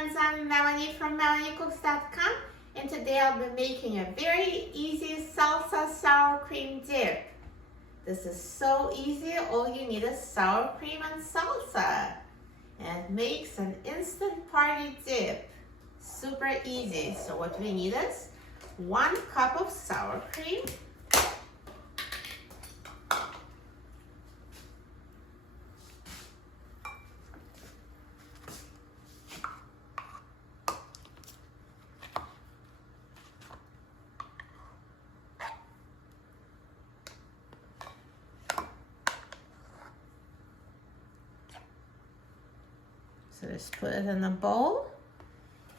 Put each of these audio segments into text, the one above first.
friends, I'm Melanie from MelanieCooks.com, and today I'll be making a very easy salsa sour cream dip. This is so easy, all you need is sour cream and salsa. And it makes an instant party dip. Super easy. So what we need is 1 cup of sour cream, so just put it in a bowl.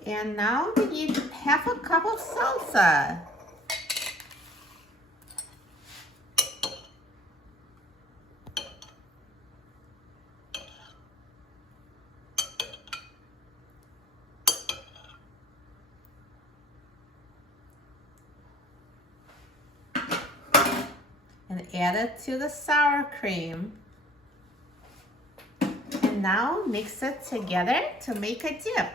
And now we need 1/2 cup of salsa. And add it to the sour cream. And now mix it together to make a dip.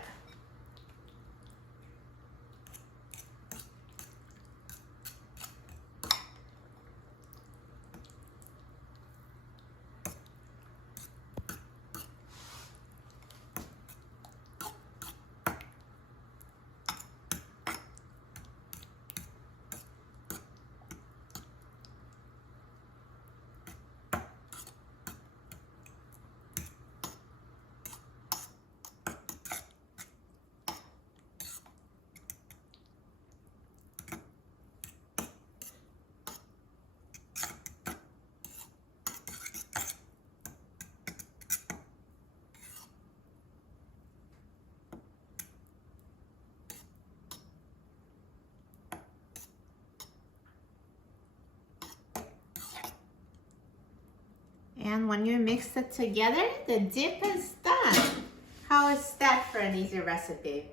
And when you mix it together, the dip is done. How is that for an easy recipe?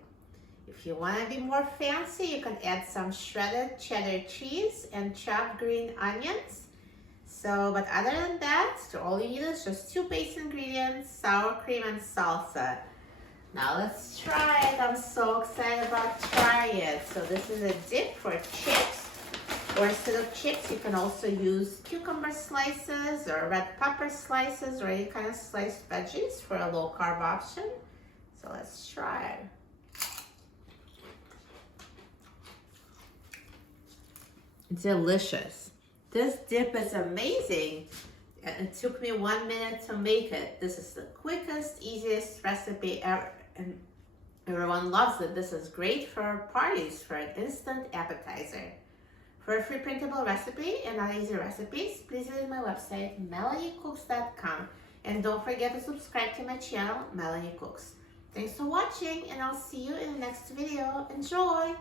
If you want to be more fancy, you can add some shredded cheddar cheese and chopped green onions. But other than that, all you need is just 2 base ingredients, sour cream and salsa. Now let's try it. I'm so excited about trying it. So this is a dip for chips. Or instead of chips, you can also use cucumber slices or red pepper slices or any kind of sliced veggies for a low carb option. So let's try it. Delicious. This dip is amazing. It took me 1 minute to make it. This is the quickest, easiest recipe ever. And everyone loves it. This is great for parties, for an instant appetizer. For a free printable recipe and other easy recipes, please visit my website, MelanieCooks.com. And don't forget to subscribe to my channel, Melanie Cooks. Thanks for watching, and I'll see you in the next video. Enjoy!